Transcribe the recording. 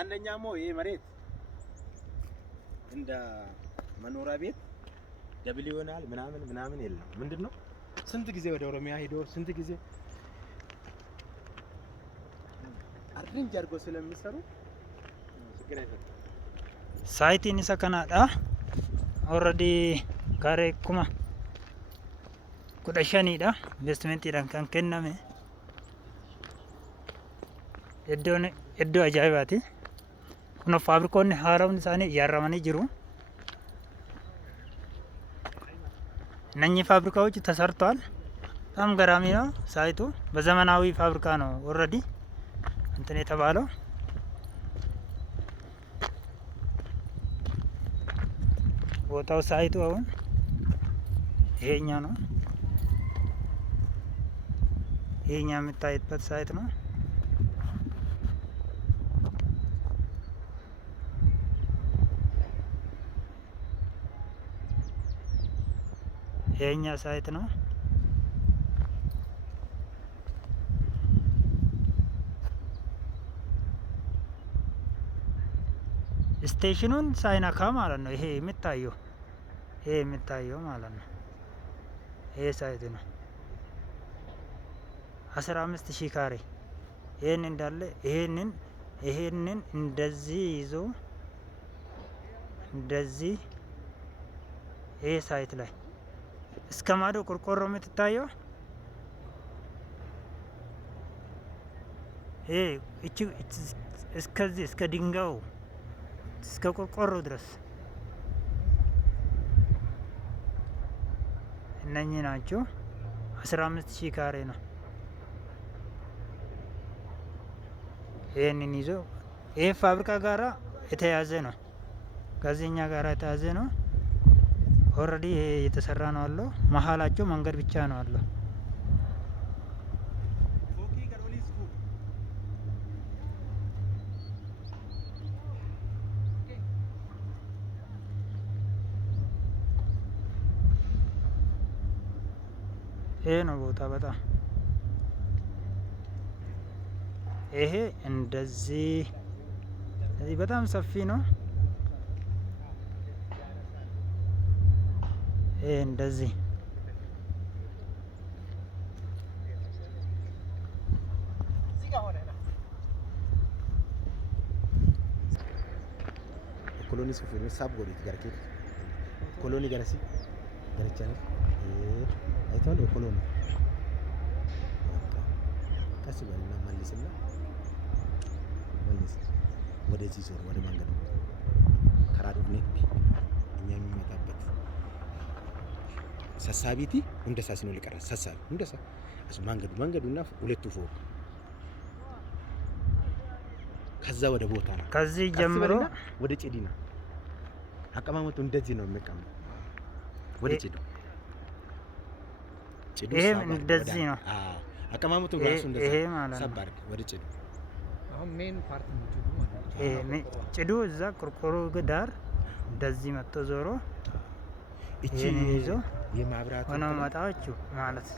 አንደኛው ይሄ መሬት እንደ መኖሪያ ቤት ደብል ይሆናል ምናምን የለም። ምንድነው ስንት ጊዜ ወደ ኦሮሚያ ሄዶ ስንት ጊዜ አሬንጅ አድርጎ ስለሚሰሩ ችግር አይፈጥርም። ሳይቲን isa kanadha already garee 15,000 dha investmentiidhaan kan kenname. Iddoo ajaa'ibaati. Kun faabirikoonni haaraan isaanii iyaaramanii jiru. እነኚህ ፋብሪካዎች ተሰርተዋል። በጣም ገራሚ ነው ሳይቱ። በዘመናዊ ፋብሪካ ነው ኦልሬዲ እንትን የተባለው። ቦታው ሳይቱ አሁን ይሄኛ ነው። ይሄኛ የምታዩበት ሳይት ነው። ይሄኛ ሳይት ነው። ስቴሽኑን ሳይነካ ማለት ነው። ይሄ የሚታየው ማለት ነው። ይሄ ሳይት ነው 15,000 ካሬ። ይሄን እንዳለ ይሄንን እንደዚህ ይዞ እንደዚህ ይሄ ሳይት ላይ እስከ ማዶ ቆርቆሮ የምትታየው ይሄ እስከዚህ እስከ ድንጋዩ እስከ ቆርቆሮ ድረስ እነኚህ ናቸው። 15,000 ካሬ ነው። ይሄንን ይዞ ይሄ ፋብሪካ ጋራ የተያዘ ነው። ከዚህኛ ጋራ የተያዘ ነው። ኦልሬዲ ይሄ የተሰራ ነው አለው። መሀላቸው መንገድ ብቻ ነው አለው። ይሄ ነው ቦታ በጣም ይሄ እንደዚህ በጣም ሰፊ ነው። ይሄ እንደዚህ ኮሎኒ ሱፉን ሳብ ጎሪት ጋርኬ ኮሎኒ ጋርሲ ጋርቻለ አይቷል። ኮሎኒ ቀስ በልና መልስና መልስ ወደዚህ ዞር ወደ መንገዱ ከራዱኔ እኛ የሚመጣበት ሰሳቢቲ እንደሳስ ነው ሊቀራ ሰሳቢ እንደሳ እሱ መንገዱና ሁለቱ ፎቅ ከዛ ወደ ቦታ ነው። ከዚህ ጀምሮ ወደ ጭዲና አቀማመጡ እንደዚህ ነው የሚቀመጥ። ወደ ጭዱ ይሄ እንደዚህ ነው አቀማመጡ ራሱ እንደዚህ ይሄ ማለት ነው። ሰባር ወደ ጭዱ አሁን ሜን ፓርት ነው ጭዱ ማለት ነው። ይሄ ጭዱ እዛ ቆርቆሮ ዳር እንደዚህ መጥቶ ዞሮ እቺ ይሄን ይዞ የማብራት ሆነ መጣችሁ ማለት